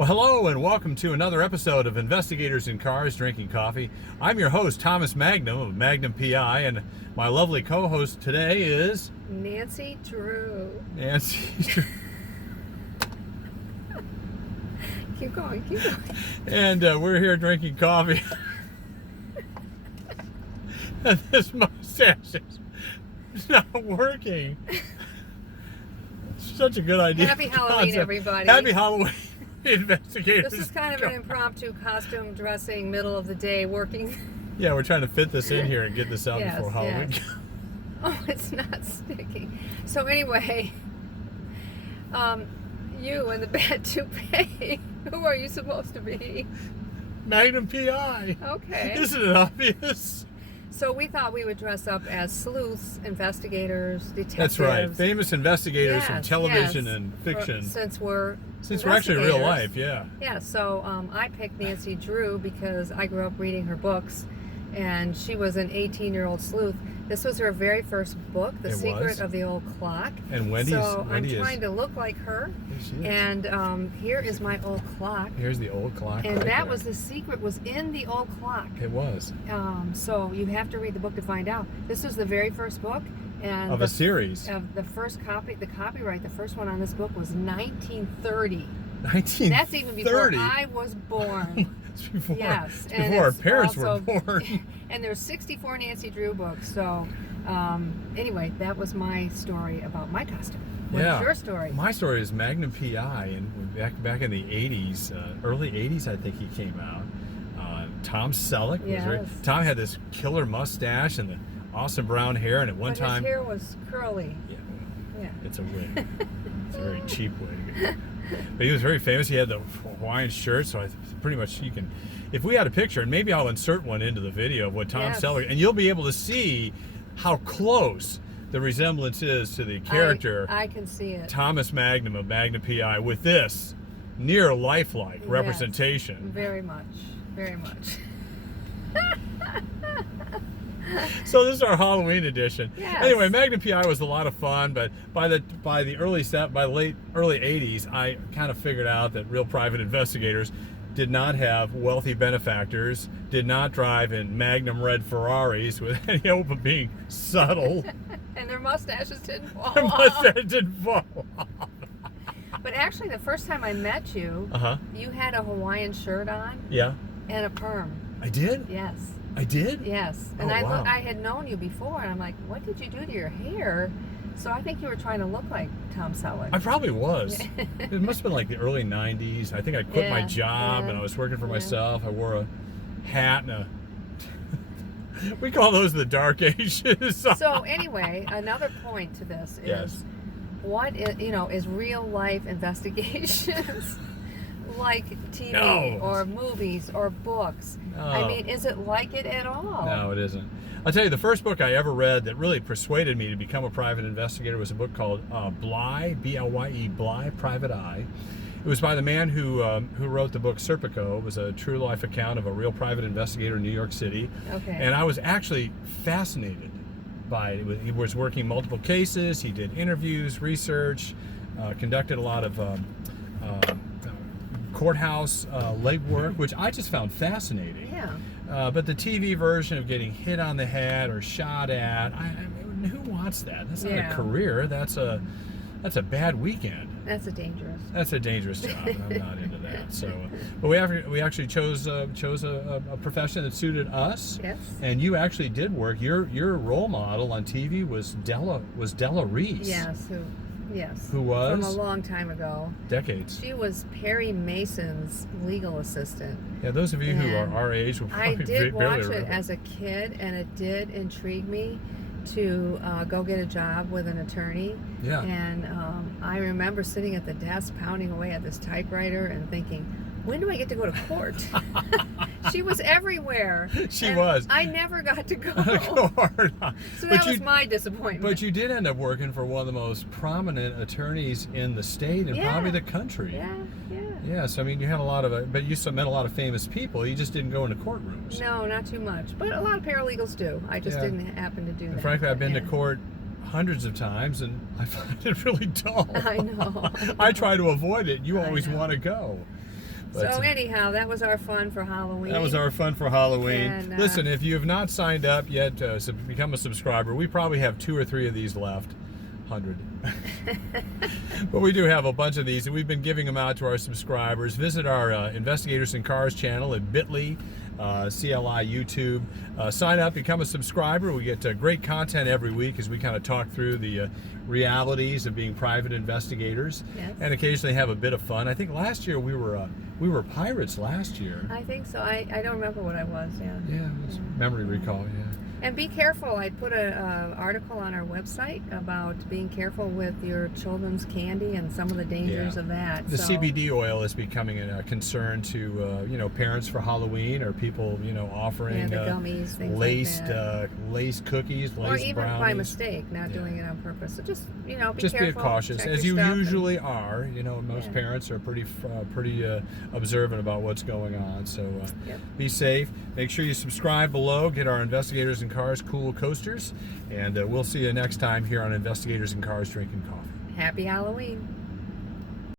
Well, hello and welcome to another episode of Investigators in Cars Drinking Coffee. I'm your host, Thomas Magnum of Magnum PI, and my lovely co-host today is... Nancy Drew. Nancy. Keep going, keep going. And we're here drinking coffee. And this mustache is not working. Such a good idea. Happy Halloween, everybody. Happy Halloween, investigators. This is kind of an impromptu costume dressing, middle of the day working. Yeah, we're trying to fit this in here and get this out before Halloween. Yes. Oh, it's not sticking. So anyway, you and the bad toupee, who are you supposed to be? Magnum PI. Okay. Isn't it obvious? So we thought we would dress up as sleuths, investigators, detectives. That's right. Famous investigators from Yes, television yes. and fiction. Since we're actually real life, yeah. Yeah, so I picked Nancy Drew because I grew up reading her books, and she was an 18-year-old sleuth. This was her very first book, The Secret of the Old Clock. And Wendy I'm trying to look like her. And here is my old clock. Here's the old clock. And that was the secret, was in the old clock. It was. So you have to read the book to find out. This was the very first book. And of a series. The first copy, the copyright, the first one on this book was 1930. 1930? That's even before I was born. It's before, yes. It's before our parents were born. And there's 64 Nancy Drew books. So anyway, that was my story about my costume. What's your story? My story is Magnum PI, and back in the 80s, early 80s, I think he came out. Tom Selleck was Tom had this killer mustache and the awesome brown hair, and at one time his hair was curly. Yeah. It's a wig. It's a very cheap wig. But he was very famous. He had the Hawaiian shirt, so pretty much you can, if we had a picture, and maybe I'll insert one into the video of what Tom Selleck, and you'll be able to see how close the resemblance is to the character. I can see it. Thomas Magnum of Magnum PI with this near lifelike representation. Very much. Very much. So this is our Halloween edition. Yes. Anyway, Magnum PI was a lot of fun, but by late early 80s, I kind of figured out that real private investigators did not have wealthy benefactors, did not drive in Magnum red Ferraris with any hope of being subtle. And their mustaches didn't fall Their off. mustache didn't fall off. But actually, the first time I met you, you had a Hawaiian shirt on. Yeah. And a perm. I did? Yes. I did? Yes. And I had known you before, and I'm like, what did you do to your hair? So I think you were trying to look like Tom Selleck. I probably was. It must have been like the early 90s. I think I quit my job and I was working for myself. I wore a hat and a... We call those the dark ages. So anyway, another point to this is what is real life investigations like TV or movies or books? No. I mean, is it like it at all? No, it isn't. I'll tell you, the first book I ever read that really persuaded me to become a private investigator was a book called Bly, B-L-Y-E, Bly, Private Eye. It was by the man who wrote the book Serpico. It was a true life account of a real private investigator in New York City. Okay. And I was actually fascinated by it. He was working multiple cases. He did interviews, research, conducted a lot of courthouse legwork, which I just found fascinating. Yeah. But the TV version of getting hit on the head or shot at, I mean, who wants that? That's not a career. That's a bad weekend. That's a dangerous job, and I'm not into that. So, but we actually chose a profession that suited us. Yes. And you actually did work. Your role model on TV was Della Reese. Yes. Who was? From a long time ago. Decades. She was Perry Mason's legal assistant. Yeah, those of you who are our age will probably I did watch remember. it as a kid, and it did intrigue me to go get a job with an attorney. Yeah. And I remember sitting at the desk pounding away at this typewriter and thinking, when do I get to go to court? She was everywhere. She was. I never got to go. So that was my disappointment. But you did end up working for one of the most prominent attorneys in the state and probably the country. Yeah. Yes, I mean, you had a lot of, but you met a lot of famous people. You just didn't go into courtrooms. No, not too much. But a lot of paralegals do. I just didn't happen to do that. And frankly, I've been to court hundreds of times, and I find it really dull. I know. I try to avoid it. You always want to go. But, so anyhow, that was our fun for Halloween. That was our fun for Halloween. And, listen, if you have not signed up yet to become a subscriber, we probably have 2 or 3 of these left. 100. But we do have a bunch of these, and we've been giving them out to our subscribers. Visit our Investigators in Cars channel at bit.ly, CLI YouTube. Sign up, become a subscriber. We get great content every week as we kind of talk through the realities of being private investigators, yes, and occasionally have a bit of fun. I think last year we were pirates last year. I think so. I don't remember what I was. Yeah. Yeah, it was memory recall. Yeah. And be careful. I put an article on our website about being careful with your children's candy and some of the dangers of that. The CBD oil is becoming a concern to parents for Halloween, or people offering the gummies, things laced like that. Laced cookies, laced or even brownies. by mistake, not doing it on purpose. So just be just careful. be cautious, check as your you stuff usually are. Most parents are pretty observant about what's going on. So be safe. Make sure you subscribe below. Get our Investigators in Cars cool coasters, and we'll see you next time here on Investigators in Cars Drinking Coffee. Happy Halloween.